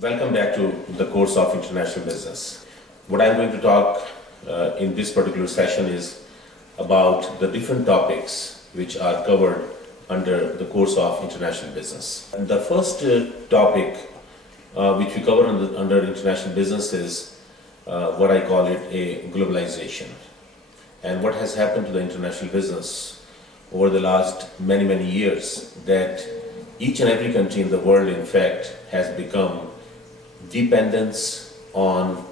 Welcome back to the course of international business. What I'm going to talk in this particular session is about the different topics which are covered under the course of international business. And the first topic which we cover under international business is what I call it a globalization. And what has happened to the international business over the last many years, that each and every country in the world in fact has become dependence on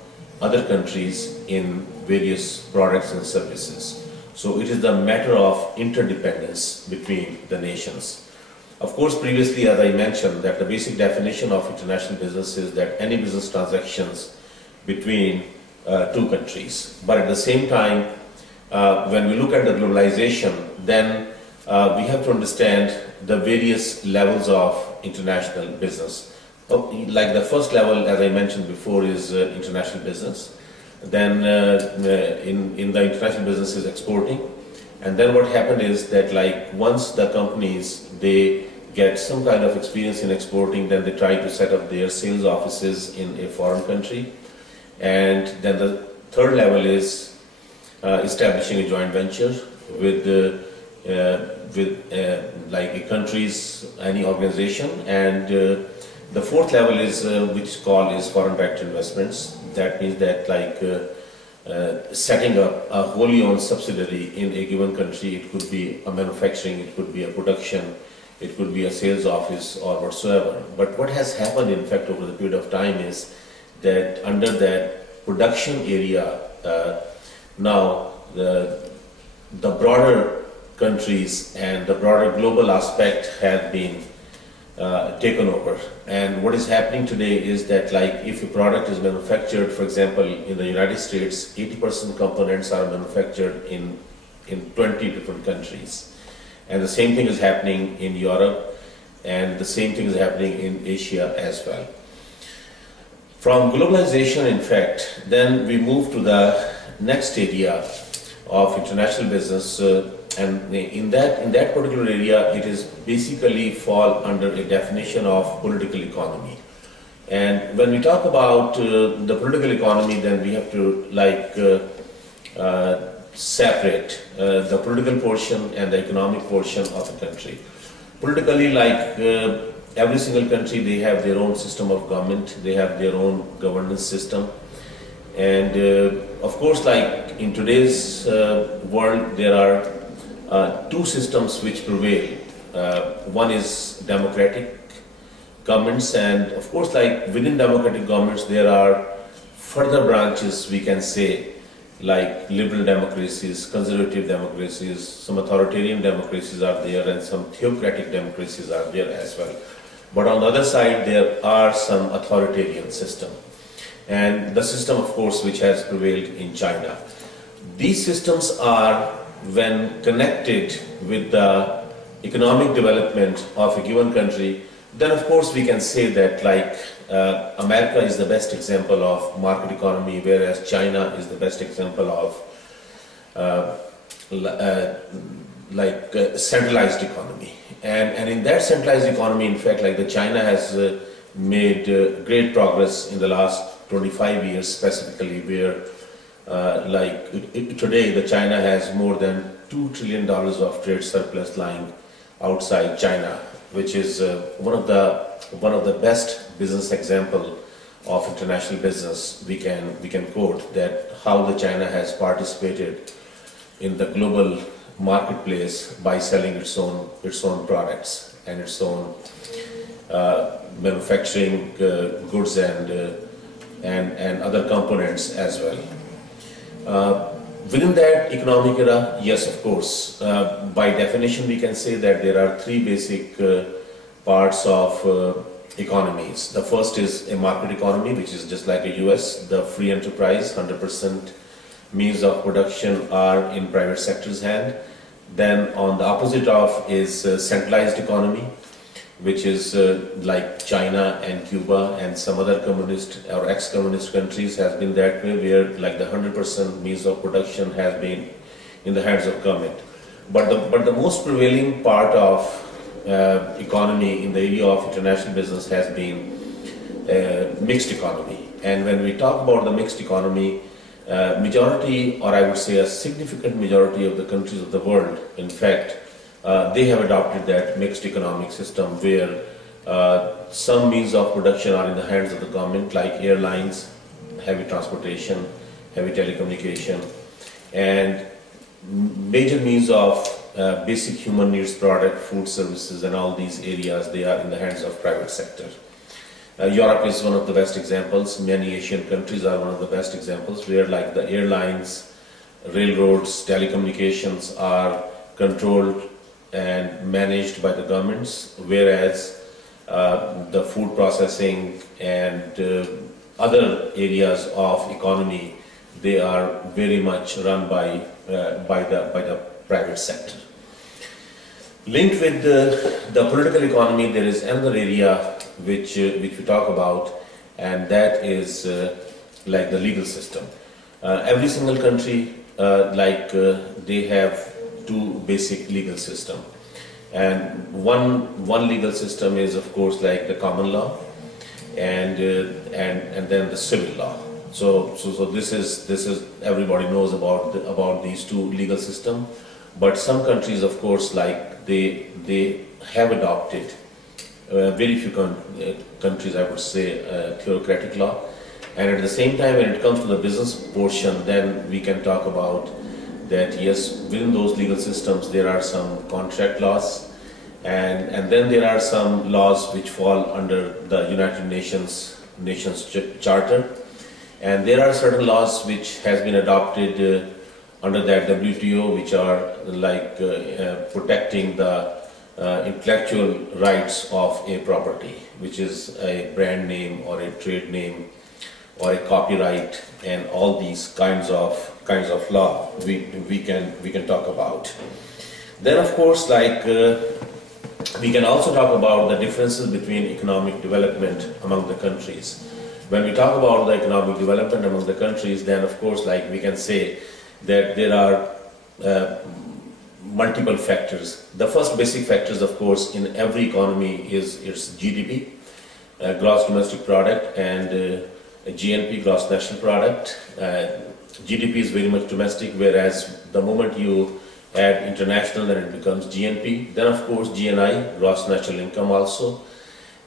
other countries in various products and services. So it is the matter of interdependence between the nations. Of course, previously, as I mentioned, that the basic definition of international business is that any business transactions between two countries. But at the same time, when we look at the globalization, then we have to understand the various levels of international business. Like the first level, as I mentioned before, is international business. Then in the international business is exporting. And then what happened is that, like, once the companies, they get some kind of experience in exporting, then they try to set up their sales offices in a foreign country. And then the third level is establishing a joint venture with like a country's, any organization. And the fourth level is which is called is foreign direct investments. That means that, like, setting up a wholly owned subsidiary in a given country. It could be a manufacturing, it could be a production, it could be a sales office or whatsoever. But what has happened in fact over the period of time is that under that production area, now the broader countries and the broader global aspect have been taken over. And what is happening today is that, like, if a product is manufactured, for example, in the United States, 80% components are manufactured in 20 different countries. And the same thing is happening in Europe, and the same thing is happening in Asia as well. From globalization, in fact, then we move to the next area of international business, and in that particular area, it is basically fall under a definition of political economy. And when we talk about the political economy, then we have to, like, separate the political portion and the economic portion of the country. Politically, like, every single country, they have their own system of government, they have their own governance system. And of course, like in today's world, there are two systems which prevail. One is democratic governments, and of course, like, within democratic governments, there are further branches, we can say, like liberal democracies, conservative democracies, some authoritarian democracies are there, and some theocratic democracies are there as well. But on the other side, there are some authoritarian system. And the system, of course, which has prevailed in China. These systems are, when connected with the economic development of a given country, then of course we can say that, like, America is the best example of market economy, whereas China is the best example of centralized economy. And in that centralized economy, in fact, like, the China has made great progress in the last 25 years specifically, where today the China has more than $2 trillion of trade surplus lying outside China, which is one of the best business example of international business. We can quote that how the China has participated in the global marketplace by selling its own products and its own manufacturing goods and other components as well. Within that economic era, yes, of course, by definition we can say that there are three basic parts of economies. The first is a market economy, which is just like a US, the free enterprise, 100% means of production are in private sector's hand. Then on the opposite of is centralized economy, which is like China and Cuba and some other communist or ex-communist countries has been that way, where, like, the 100% means of production has been in the hands of government. But the most prevailing part of economy in the area of international business has been mixed economy. And when we talk about the mixed economy, majority, or I would say a significant majority of the countries of the world, in fact, they have adopted that mixed economic system where some means of production are in the hands of the government, like airlines, heavy transportation, heavy telecommunication, and major means of basic human needs product, food services, and all these areas, they are in the hands of private sector. Europe is one of the best examples. Many Asian countries are one of the best examples where like the airlines, railroads, telecommunications are controlled and managed by the governments, whereas the food processing and other areas of economy, they are very much run by the private sector. Linked with the political economy, there is another area which we talk about, and that is like the legal system. Every single country, they have two basic legal system, and one legal system is of course like the common law, and then the civil law. So this is everybody knows about these two legal system, but some countries of course like they have adopted very few countries, I would say, theocratic law. And at the same time, when it comes to the business portion, then we can talk about that, yes, within those legal systems, there are some contract laws, and then there are some laws which fall under the United Nations Charter. And there are certain laws which has been adopted under that WTO, which are like protecting the intellectual rights of a property, which is a brand name or a trade name or a copyright, and all these kinds of law we can talk about. Then of course, like we can also talk about the differences between economic development among the countries. When we talk about the economic development among the countries, then of course, like we can say that there are multiple factors. The first basic factors, of course, in every economy is its GDP, gross domestic product, and GNP, gross national product. GDP is very much domestic, whereas the moment you add international, then it becomes GNP. Then, of course, GNI, gross national income, also.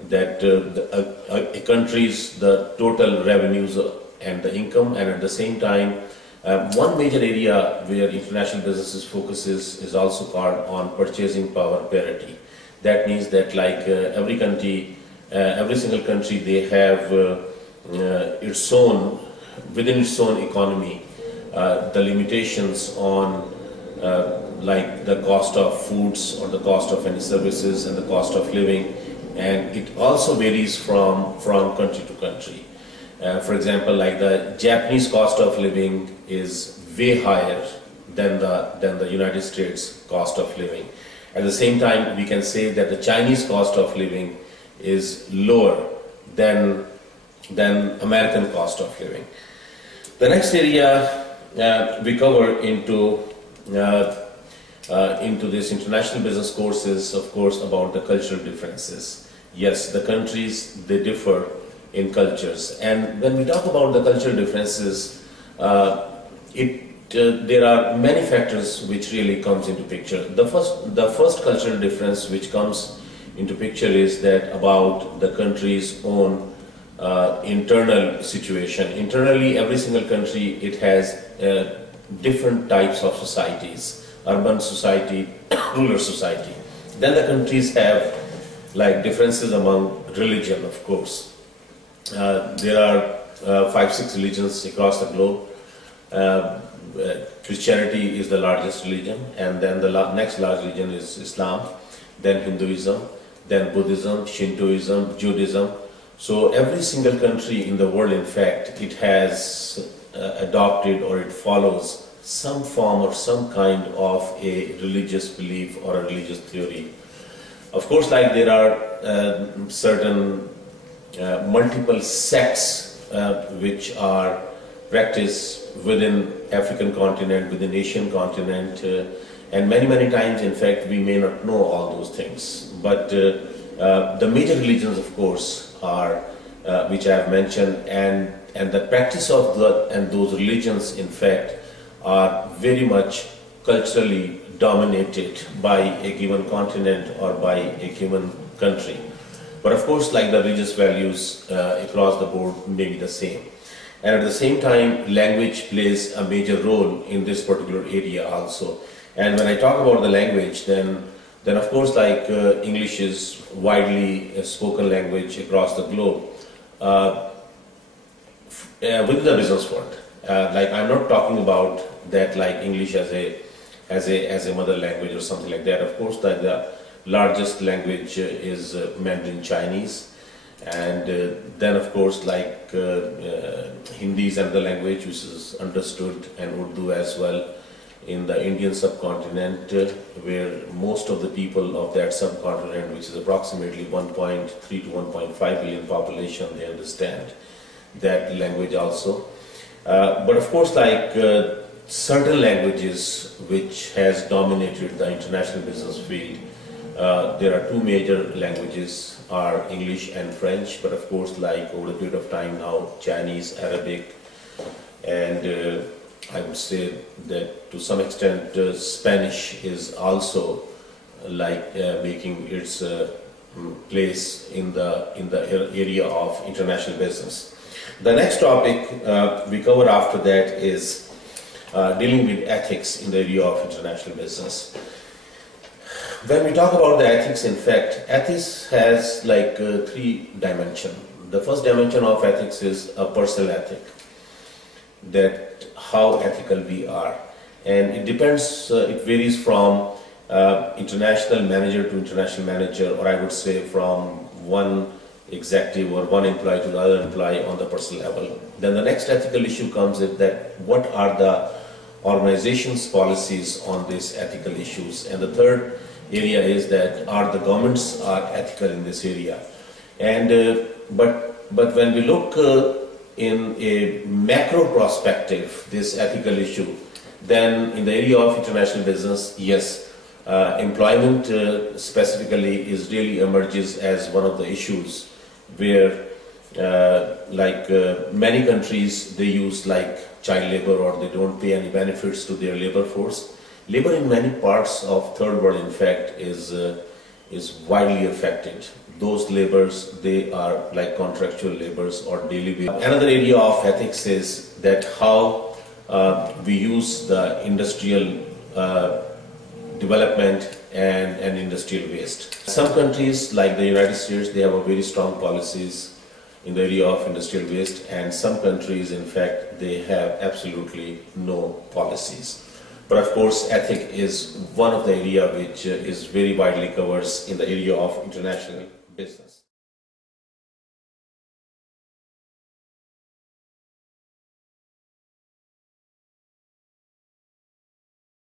That a country's the total revenues and the income, and at the same time, one major area where international businesses focuses is also called on purchasing power parity. That means that like every country, every single country, they have its own, within its own economy, the limitations on like the cost of foods or the cost of any services and the cost of living, and it also varies from country to country. For example, like the Japanese cost of living is way higher than the United States cost of living. At the same time, we can say that the Chinese cost of living is lower than American cost of living. The next area we cover into this international business course is, of course, about the cultural differences. Yes, the countries, they differ in cultures, and when we talk about the cultural differences, there are many factors which really comes into picture. The first cultural difference which comes into picture is that about the country's own internal situation. Internally, every single country, it has different types of societies: urban society, rural society. Then the countries have like differences among religion, of course. There are 5-6 religions across the globe. Christianity is the largest religion, and then the next large religion is Islam, then Hinduism, then Buddhism, Shintoism, Judaism. So every single country in the world, in fact, it has adopted or it follows some form or some kind of a religious belief or a religious theory. Of course, like there are certain multiple sects which are practiced within African continent, within Asian continent, and many times, in fact, we may not know all those things. But the major religions, of course, are which I have mentioned, and the practice of those religions, in fact, are very much culturally dominated by a given continent or by a given country. But of course, like the religious values across the board may be the same. And at the same time, language plays a major role in this particular area also. And when I talk about the language, then of course, like English is widely spoken language across the globe. Within the business world, like I'm not talking about that like English as a mother language or something like that. Of course, the largest language is Mandarin Chinese, and then of course like Hindi is another language which is understood, and Urdu as well in the Indian subcontinent, where most of the people of that subcontinent, which is approximately 1.3 to 1.5 billion population, they understand that language also. But of course, like certain languages which has dominated the international business field, there are two major languages, are English and French. But of course, like over a period of time now, Chinese, Arabic, and I would say that to some extent Spanish is also like making its place in the area of international business. The next topic we cover after that is dealing with ethics in the area of international business. When we talk about the ethics, in fact, ethics has like three dimensions. The first dimension of ethics is a personal ethic, that how ethical we are, and it depends, it varies from international manager to international manager, or I would say from one executive or one employee to the other employee on the personal level. Then the next ethical issue comes is that what are the organization's policies on these ethical issues, and the third area is that are the governments are ethical in this area. And but when we look in a macro perspective, this ethical issue, then in the area of international business, yes, employment specifically is really emerges as one of the issues where many countries, they use like child labor, or they don't pay any benefits to their labor force. Labor in many parts of third world, in fact, is widely affected. Those labors, they are like contractual labors or daily wage. Another area of ethics is that how we use the industrial development and industrial waste. Some countries like the United States, they have a very strong policies in the area of industrial waste, and some countries, in fact, they have absolutely no policies. But of course, ethic is one of the area which is very widely covers in the area of international business.